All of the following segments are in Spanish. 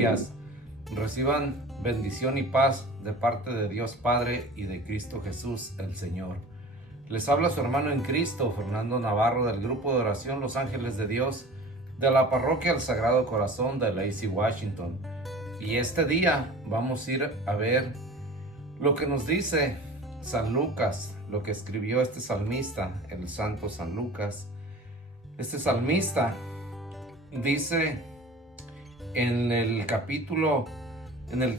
familias reciban bendición y paz de parte de Dios Padre y de Cristo Jesús el Señor. Les habla su hermano en Cristo, Fernando Navarro, del grupo de oración Los Ángeles de Dios, de la parroquia El Sagrado Corazón de Lacey, Washington. Y este día vamos a ir a ver lo que nos dice San Lucas, lo que escribió este salmista, el santo San Lucas. Este salmista dice en el capítulo,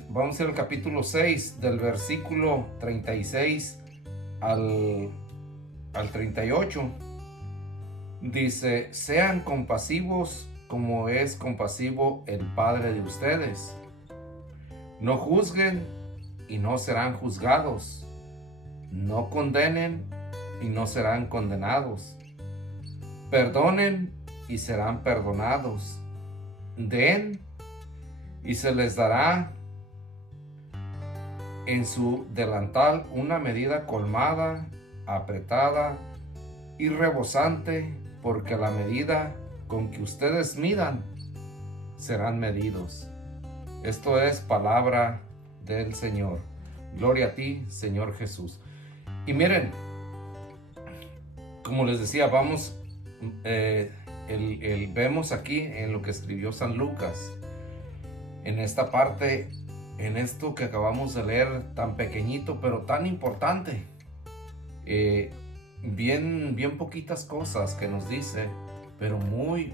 vamos a ir al capítulo 6, del versículo 36 al 38. Dice: sean compasivos como es compasivo el Padre de ustedes. No juzguen y no serán juzgados. No condenen y no serán condenados. Perdonen y serán perdonados. Den y se les dará en su delantal una medida colmada, apretada y rebosante, porque la medida con que ustedes midan serán medidos. Esto es palabra del Señor. Gloria a ti, Señor Jesús. Y miren, como les decía, vamos, vemos aquí en lo que escribió San Lucas, en esta parte, en esto que acabamos de leer, tan pequeñito pero tan importante. Bien poquitas cosas que nos dice, pero muy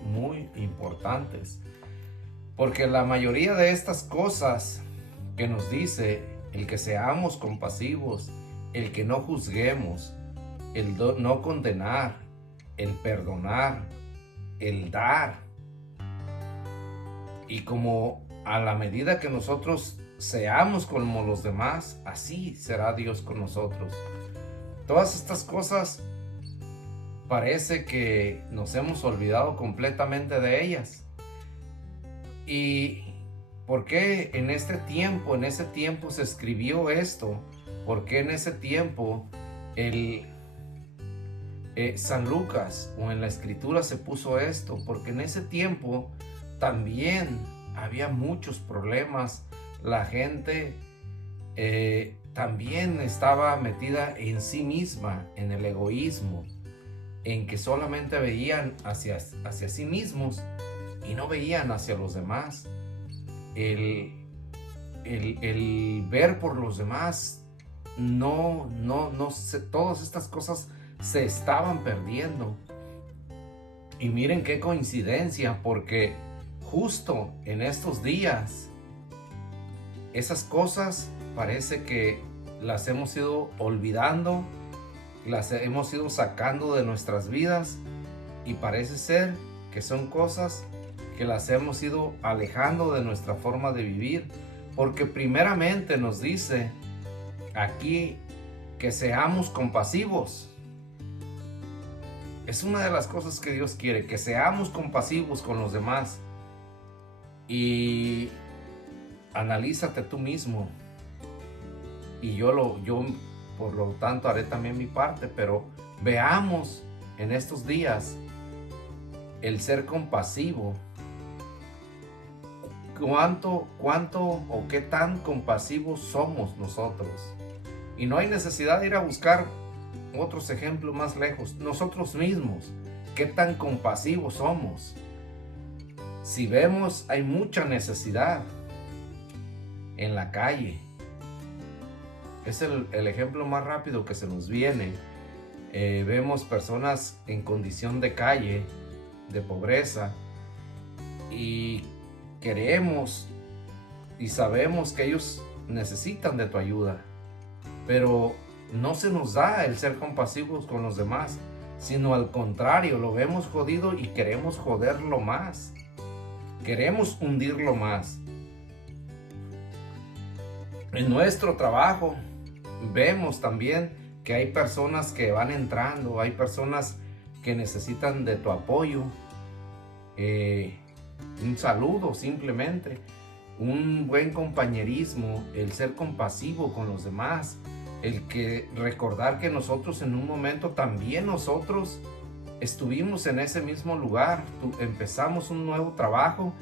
importantes, porque la mayoría de estas cosas que nos dice, el que seamos compasivos, el que no juzguemos, el no condenar, el perdonar, el dar, y como a la medida que nosotros seamos como los demás, así será Dios con nosotros. Todas estas cosas parece que nos hemos olvidado completamente de ellas. ¿Y por qué en ese tiempo se escribió esto? ¿Por qué en ese tiempo San Lucas o en la escritura se puso esto? Porque en ese tiempo también había muchos problemas. La gente también estaba metida en sí misma, en el egoísmo, en que solamente veían hacia sí mismos y no veían hacia los demás. El ver por los demás, todas estas cosas se estaban perdiendo. Y miren qué coincidencia, porque justo en estos días esas cosas parece que las hemos ido olvidando, las hemos ido sacando de nuestras vidas, y parece ser que son cosas que las hemos ido alejando de nuestra forma de vivir, porque primeramente nos dice aquí que seamos compasivos. Es una de las cosas que Dios quiere, que seamos compasivos con los demás. Y analízate tú mismo, y yo por lo tanto haré también mi parte, pero veamos en estos días el ser compasivo. ¿Cuánto o qué tan compasivos somos nosotros? Y no hay necesidad de ir a buscar otros ejemplos más lejos. Nosotros mismos, ¿qué tan compasivos somos? Si vemos, hay mucha necesidad en la calle. Es el ejemplo más rápido que se nos viene. Vemos personas en condición de calle, de pobreza, y queremos y sabemos que ellos necesitan de tu ayuda, pero no se nos da el ser compasivos con los demás, sino al contrario, lo vemos jodido y queremos joderlo más, queremos hundirlo más. En nuestro trabajo vemos también que hay personas que van entrando, hay personas que necesitan de tu apoyo, un saludo simplemente, un buen compañerismo, el ser compasivo con los demás, el que recordar que nosotros en un momento también nosotros estuvimos en ese mismo lugar, empezamos un nuevo trabajo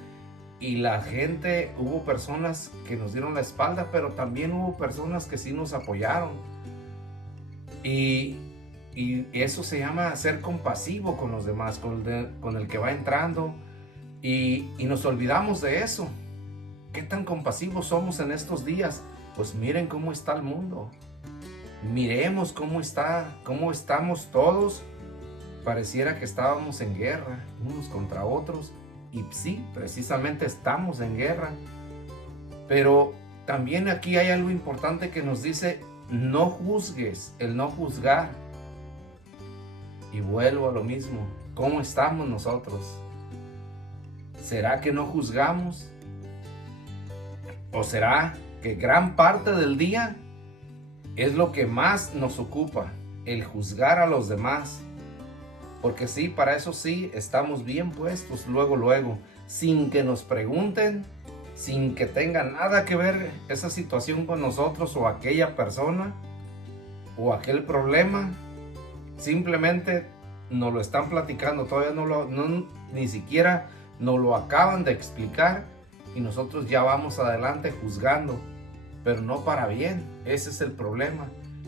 y la gente, hubo personas que nos dieron la espalda, pero también hubo personas que sí nos apoyaron. Y eso se llama ser compasivo con los demás, con el que va entrando. Y nos olvidamos de eso. ¿Qué tan compasivos somos en estos días? Pues miren cómo está el mundo. Miremos cómo estamos todos. Pareciera que estábamos en guerra, unos contra otros. Y sí, precisamente estamos en guerra. Pero también aquí hay algo importante que nos dice: no juzgues, el no juzgar. Y vuelvo a lo mismo, ¿cómo estamos nosotros? ¿Será que no juzgamos? ¿O será que gran parte del día es lo que más nos ocupa, el juzgar a los demás? Porque sí, para eso sí, estamos bien puestos luego, sin que nos pregunten, sin que tenga nada que ver esa situación con nosotros o aquella persona o aquel problema. Simplemente nos lo están platicando, todavía ni siquiera nos lo acaban de explicar y nosotros ya vamos adelante juzgando, pero no para bien. Ese es el problema,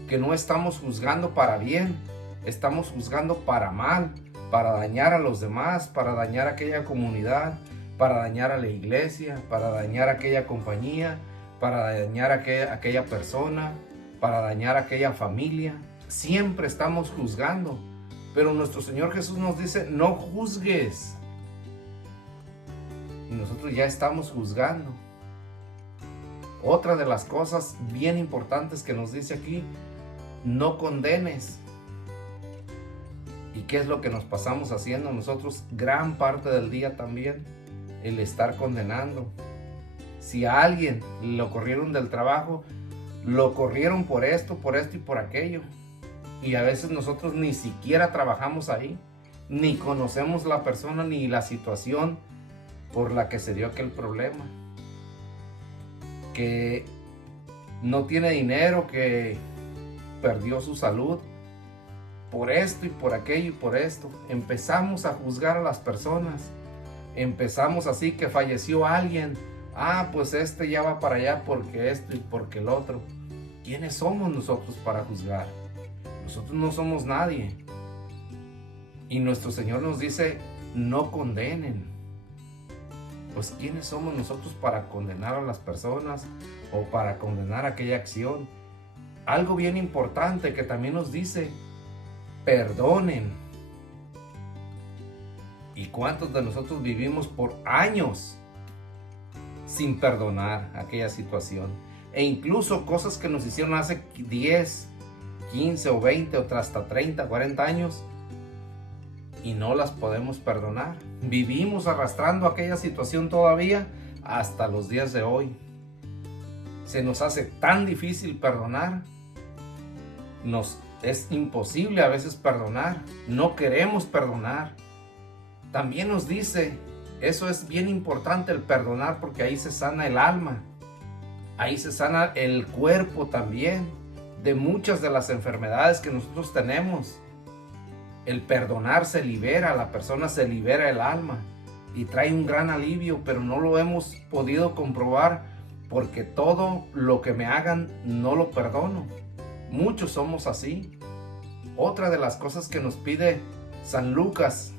que no estamos juzgando para bien, estamos juzgando para mal, para dañar a los demás, para dañar a aquella comunidad, para dañar a la iglesia, para dañar a aquella compañía, para dañar a aquella persona, para dañar a aquella familia. Siempre estamos juzgando, pero nuestro Señor Jesús nos dice: no juzgues. Y nosotros ya estamos juzgando. Otra de las cosas bien importantes que nos dice aquí: no condenes. ¿Y qué es lo que nos pasamos haciendo nosotros gran parte del día también? El estar condenando. Si a alguien lo corrieron del trabajo, lo corrieron por esto y por aquello. Y a veces nosotros ni siquiera trabajamos ahí, ni conocemos la persona ni la situación por la que se dio aquel problema. Que no tiene dinero, que perdió su salud por esto y por aquello y por esto. Empezamos a juzgar a las personas. Empezamos así, que falleció alguien. Pues este ya va para allá porque esto y porque el otro. ¿Quiénes somos nosotros para juzgar? Nosotros no somos nadie. Y nuestro Señor nos dice: no condenen. Pues ¿quiénes somos nosotros para condenar a las personas o para condenar aquella acción? Algo bien importante que también nos dice: perdonen. ¿Y cuántos de nosotros vivimos por años sin perdonar aquella situación? E incluso cosas que nos hicieron hace 10, 15 o 20 o hasta 30, 40 años, y no las podemos perdonar. Vivimos arrastrando aquella situación todavía hasta los días de hoy. Se nos hace tan difícil perdonar. Es imposible a veces perdonar. No queremos perdonar. También nos dice, eso es bien importante, el perdonar, porque ahí se sana el alma. Ahí se sana el cuerpo también, de muchas de las enfermedades que nosotros tenemos. El perdonar se libera, la persona se libera el alma y trae un gran alivio, pero no lo hemos podido comprobar porque todo lo que me hagan no lo perdono. Muchos somos así. Otra de las cosas que nos pide San Lucas,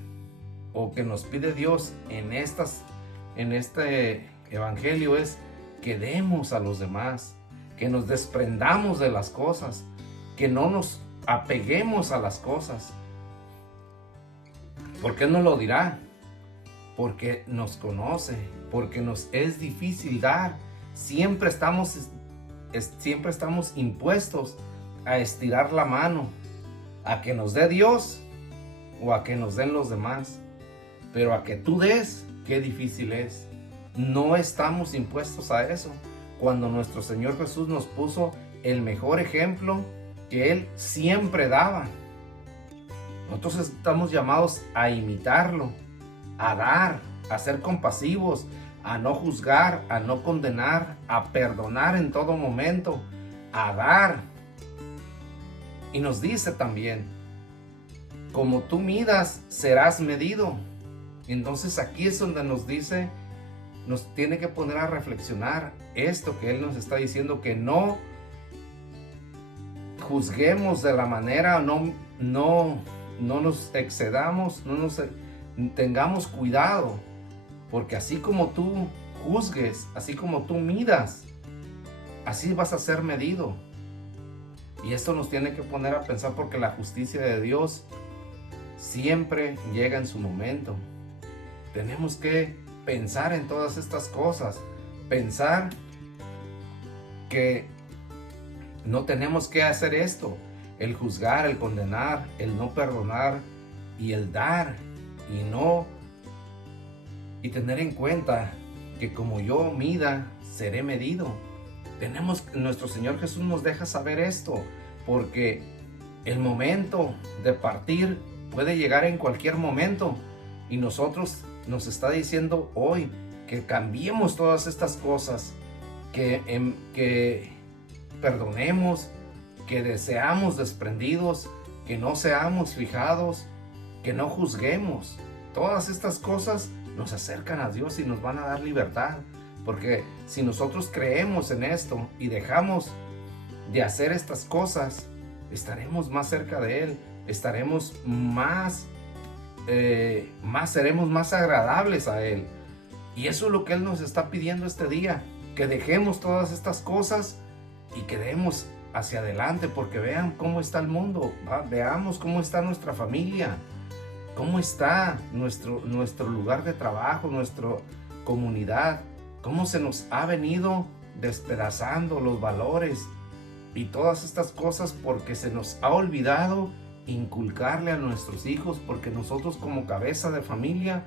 o que nos pide Dios en este evangelio, es que demos a los demás, que nos desprendamos de las cosas, que no nos apeguemos a las cosas. ¿Por qué nos lo dirá? Porque nos conoce, porque nos es difícil dar. Siempre estamos impuestos a estirar la mano, a que nos dé Dios o a que nos den los demás. Pero a que tú des, qué difícil es. No estamos impuestos a eso, cuando nuestro Señor Jesús nos puso el mejor ejemplo, que Él siempre daba. Nosotros estamos llamados a imitarlo, a dar, a ser compasivos, a no juzgar, a no condenar, a perdonar en todo momento, a dar. Y nos dice también: como tú midas, serás medido. Entonces aquí es donde nos dice: nos tiene que poner a reflexionar esto que Él nos está diciendo, que no juzguemos de la manera, no nos excedamos, tengamos cuidado, porque así como tú juzgues, así como tú midas, así vas a ser medido. Y esto nos tiene que poner a pensar, porque la justicia de Dios siempre llega en su momento. Tenemos que pensar en todas estas cosas, pensar que no tenemos que hacer esto, el juzgar, el condenar, el no perdonar y el dar y tener en cuenta que como yo mida, seré medido. Nuestro Señor Jesús nos deja saber esto, porque el momento de partir puede llegar en cualquier momento, y nosotros nos está diciendo hoy que cambiemos todas estas cosas, que perdonemos, que deseamos desprendidos, que no seamos fijados, que no juzguemos. Todas estas cosas nos acercan a Dios y nos van a dar libertad, porque si nosotros creemos en esto y dejamos de hacer estas cosas, estaremos más cerca de Él, estaremos seremos más agradables a Él. Y eso es lo que Él nos está pidiendo este día, que dejemos todas estas cosas y que demos hacia adelante, porque vean cómo está el mundo, veamos cómo está nuestra familia, cómo está nuestro lugar de trabajo, nuestra comunidad, cómo se nos ha venido despedazando los valores y todas estas cosas, porque se nos ha olvidado inculcarle a nuestros hijos, porque nosotros como cabeza de familia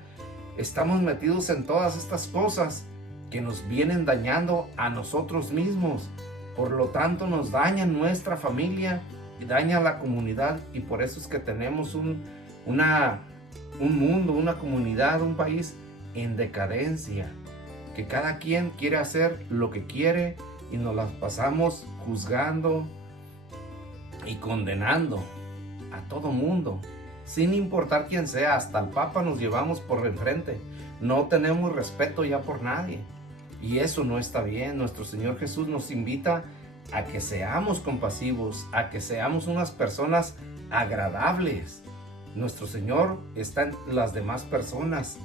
estamos metidos en todas estas cosas que nos vienen dañando a nosotros mismos. Por lo tanto, nos dañan nuestra familia y daña la comunidad, y por eso es que tenemos un mundo, una comunidad, un país en decadencia, que cada quien quiere hacer lo que quiere y nos las pasamos juzgando y condenando a todo mundo, sin importar quién sea. Hasta el Papa nos llevamos por enfrente, no tenemos respeto ya por nadie, y eso no está bien. Nuestro Señor Jesús nos invita a que seamos compasivos, a que seamos unas personas agradables. Nuestro Señor está en las demás personas,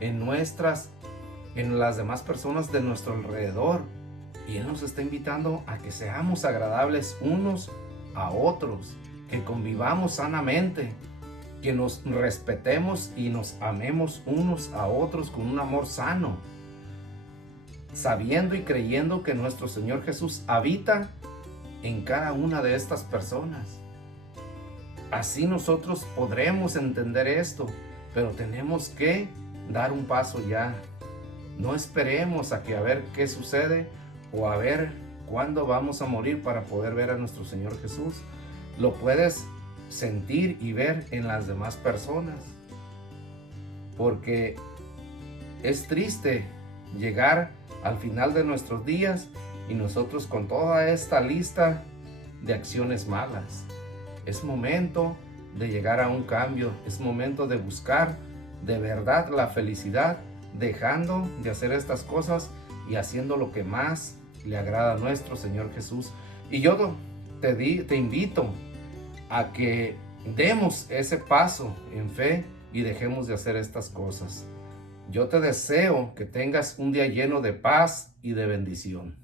en las demás personas de nuestro alrededor, y Él nos está invitando a que seamos agradables unos a otros, que convivamos sanamente, que nos respetemos y nos amemos unos a otros con un amor sano, sabiendo y creyendo que nuestro Señor Jesús habita en cada una de estas personas. Así nosotros podremos entender esto, pero tenemos que dar un paso ya. No esperemos a ver qué sucede o a ver cuándo vamos a morir para poder ver a nuestro Señor Jesús. Lo puedes sentir y ver en las demás personas, porque es triste llegar al final de nuestros días y nosotros con toda esta lista de acciones malas. Es momento de llegar a un cambio, es momento de buscar de verdad la felicidad, dejando de hacer estas cosas y haciendo lo que más le agrada a nuestro Señor Jesús. Y yo te invito a que demos ese paso en fe y dejemos de hacer estas cosas. Yo te deseo que tengas un día lleno de paz y de bendición.